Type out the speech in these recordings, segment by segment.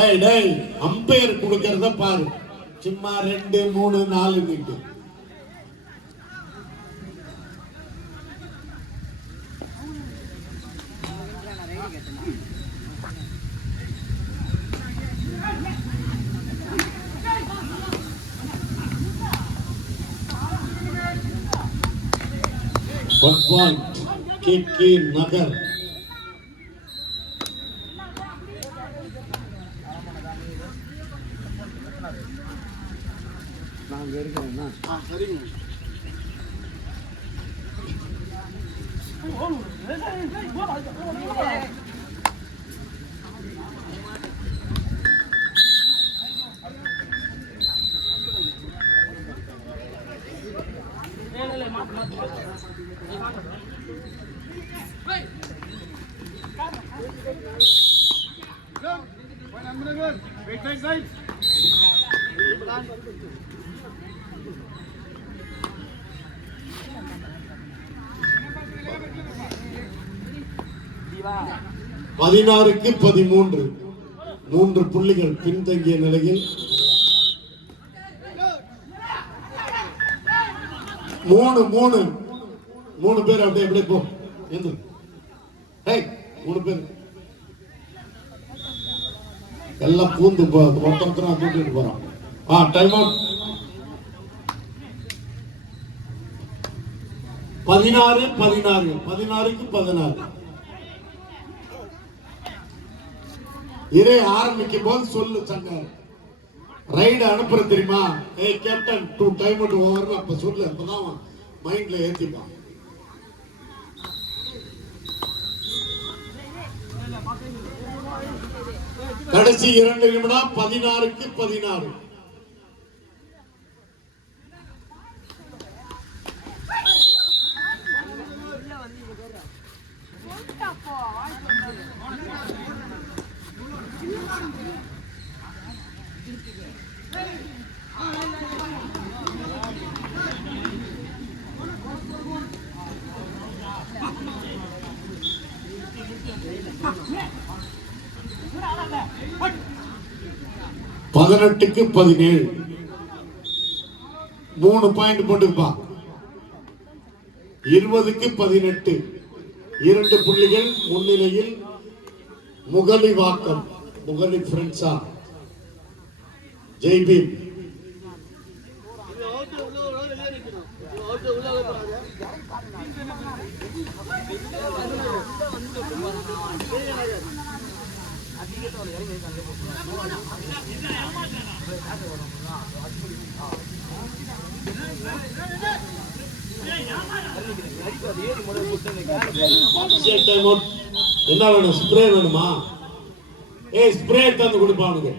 ஏய் டேய் அம்பையர் கொடுக்கறத பாரு. சும்மா 2 3 4 மீட்டு. KK நகர். நான் இருக்கேன்னா சரிங்க. பதினாறுக்கு 13 3 புள்ளிகள் பின்தங்கிய நிலையில் 3 பேர் அப்படியே எப்படி போ எந்த 3 பேர் எல்லாம் பூந்து ஒருத்தரா தூக்கிட்டு போறான். Time out. 16க்கு 16. இதே ஆரம்பிக்கும் போது சொல்லு சங்க ரைடு அனுப்புற தெரியுமா? ஏய் கேப்டன் 2 டைம் அவுட் ஓவர் அப்ப சொல்லு. அப்பதான் மைண்ட்ல ஏத்திப்பான். கடைசி 2 நிமிடம். 16க்கு 16. பதினெட்டுக்கு 17. 3 பாயிண்ட் போட்டுப்பா. 20க்கு 18. 2 புள்ளிகள் முன்னிலையில் முகலிவாக்கம். முகலி ஃப்ரெண்ட்ஸா ஜெய்பீம். என்ன வேணும்? ஸ்ப்ரே வேணுமா? ஸ்ப்ரே தந்து கொடுப்பானுங்க.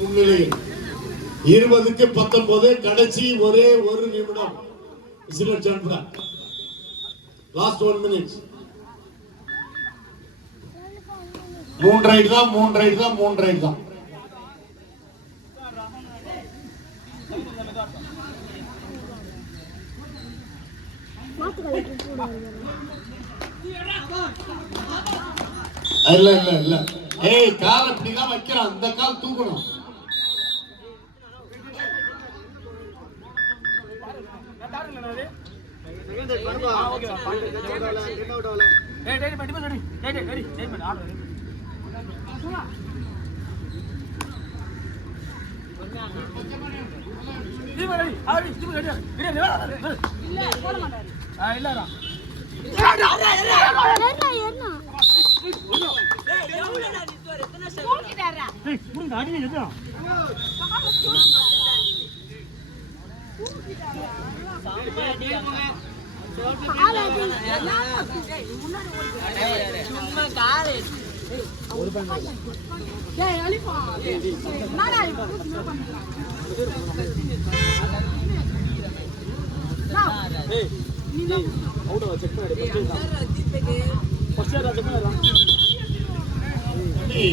முன்னிலையில் 20க்கு 19. கடைசி ஒரே 1 நிமிடம். Last 1 minute. 3 ரைட் தான். 3 ரைட் தான். 3 ரைட் தான். இல்ல இல்ல இல்ல. கால் அப்படிதான் வைக்கிறான். இந்த கால் தூக்கணும். Hey,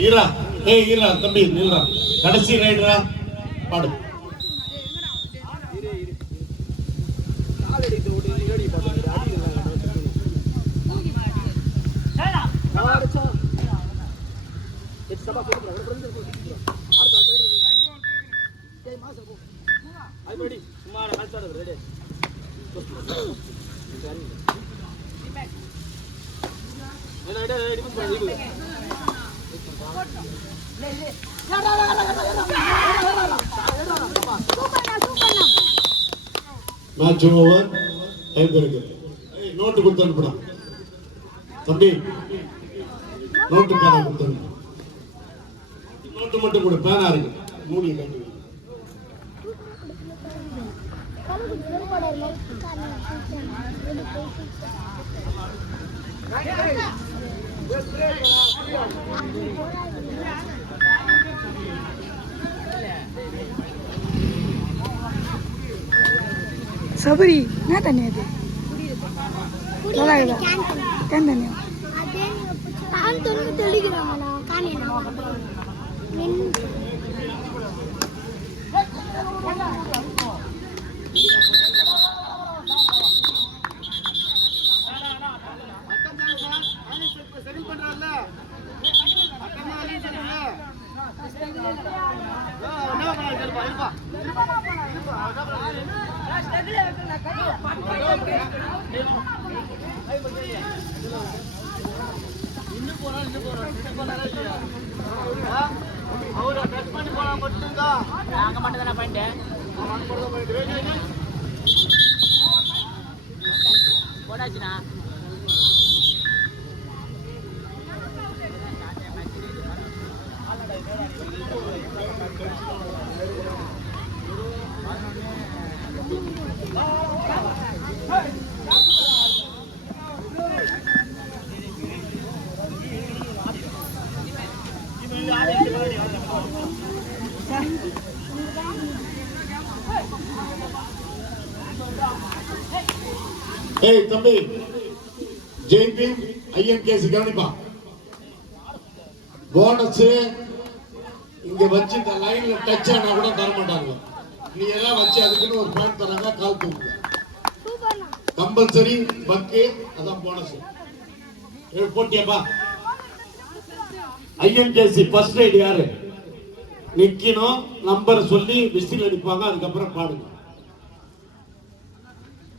ஈரா ஈரா தம்பி நில்றா கடைசி ரைடரா பாடு மேட்ச் ஓவர். நோட்டு கொடுத்து அனுப்புடா தம்பி, நோட்டு பேனா கொடுத்து அனுப்பு. நோட்டு மட்டும் கூட பேனா இருக்கு மூடி கட்டு. சபரி என்ன தண்ணி அது கேன் தண்ணி ஏய் தம்பி, ஜெய்பி ஐஎன்கேசி கவனிப்பா. போனஸ் இங்க வச்சு இந்த லைன்ல டச் ஆனா கூட தர மாட்டாங்க. நீ எல்லாம் வச்சு அதுக்குன்னு ஒரு பாயிண்ட் தராங்க, கால் தூக்கு கம்பல்சரி பக்கு, அதான் போனஸ். போட்டியாப்பா. ஐஎன்கேசி ஃபர்ஸ்ட் ரைட் யாரு நிக்கணும், நம்பர் சொல்லி விசில் அடிப்பாங்க, அதுக்கப்புறம் பாடுங்க.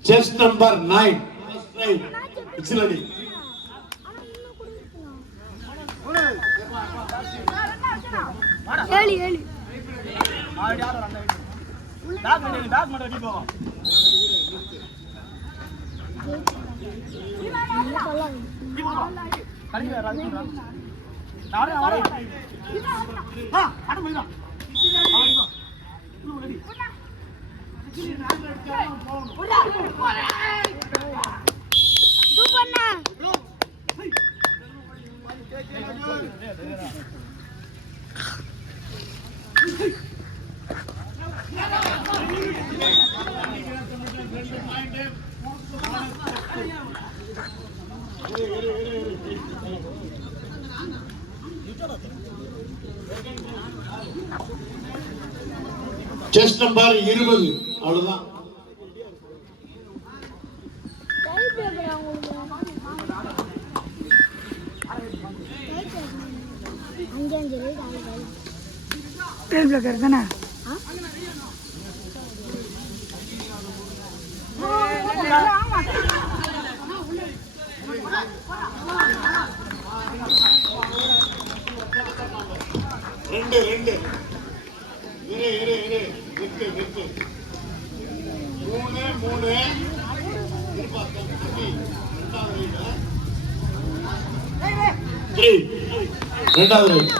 Chess number 9 first right whistle அடி. ஏழு ஏழு செஸ் நம்பர் 20 அவ்வளவுதான். பேர் பிளக்கர் தானே? ரெண்டு ரெண்டு இரு இரு இரு நிக்கு நிக்கு. 3 3 இருப்பா தம்பி. ரெண்டாவது right.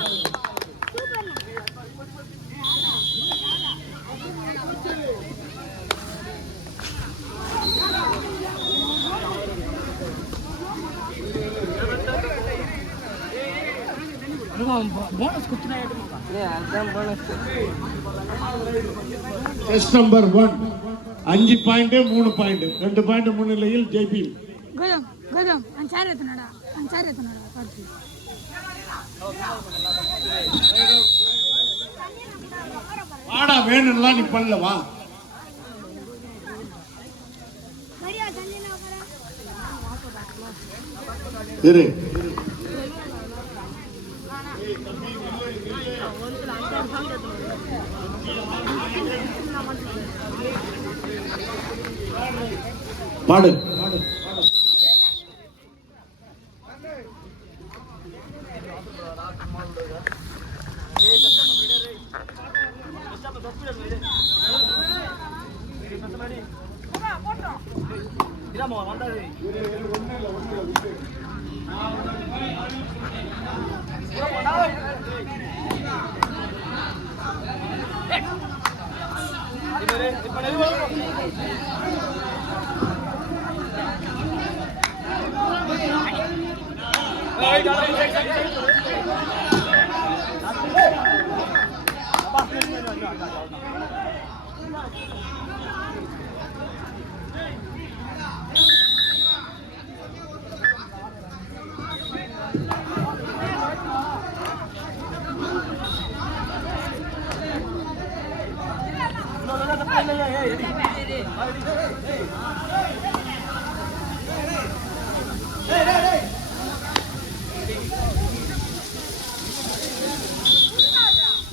Chess number 1 5 point 3 point 2 point முன்னிலையில் ஜெய்பி. గోదాం గోదాం అని చారెత్తున్నాడా పడుతు வாடா வேணும்லாம் நீ பண்ணல வா இரு பாடு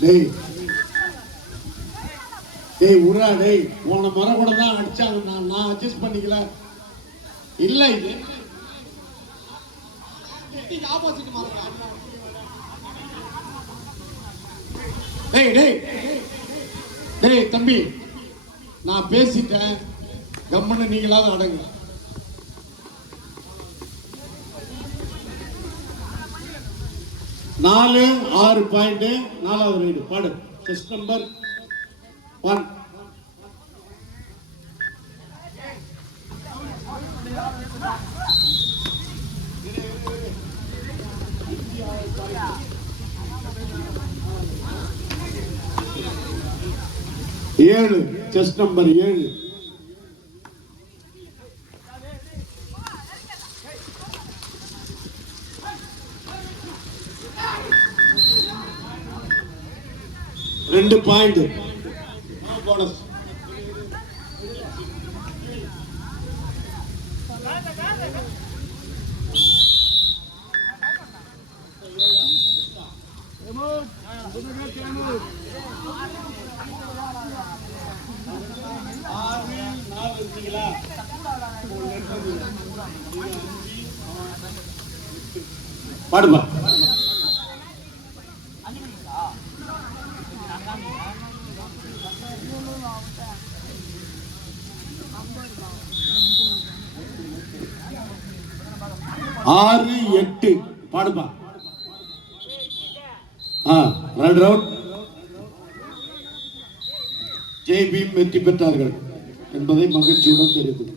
டேய் டேய் உரா டேய் போன முறை கூட தான் அடிச்சாங்க நான் அட்ஜஸ்ட் பண்ணிக்கல இல்ல இது டேய் டேய் டேய் தம்பி நான் பேசிட்டேன் கம்மன்னு நீங்களாவது அடங்க 4-6 பாயிண்ட் 4வது ரைடு பாடு செஸ் நம்பர் 1 7 செஸ் நம்பர் 7 2 பாயிண்ட் போனஸ் பாடுமா ஆறு 8 பாடுப்பா ரெண்டு ரவுண்ட் ஜெய் பீம் வெற்றி பெற்றார்கள் என்பதை மகிழ்ச்சியுடன் தெரிவித்து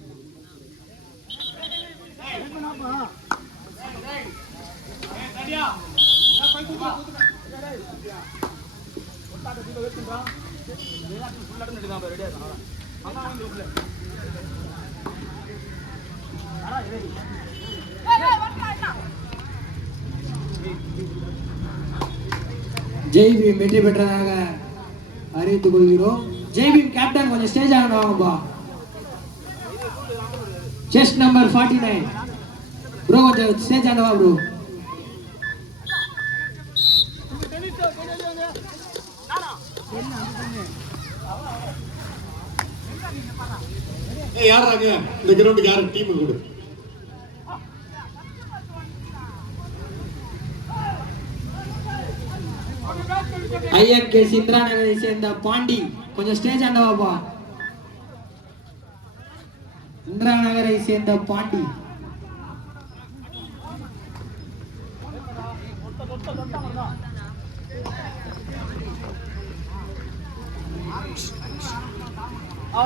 ஜெய் பீம் வெற்றி பெற்றதாக அறிவித்துக் கொள்கிறோம். ஜெய் பீம் கேப்டன் கொஞ்சம் ஸ்டேஜ் ஆகணும் வாங்கப்பா. செஸ் நம்பர் 49 ப்ரோ கொஞ்சம் ஸ்டேஜ் ஆகவா ப்ரோ. யாராங்க இந்த கிரவுண்டுக்கு யாரு டீம் கொடு. ஐஎன்கே சிந்திரா நகரை சேர்ந்த பாண்டி கொஞ்சம் ஸ்டேஜ் ஆண்டவாப்பா. இந்திரா நகரை சேர்ந்த பாண்டி ஆ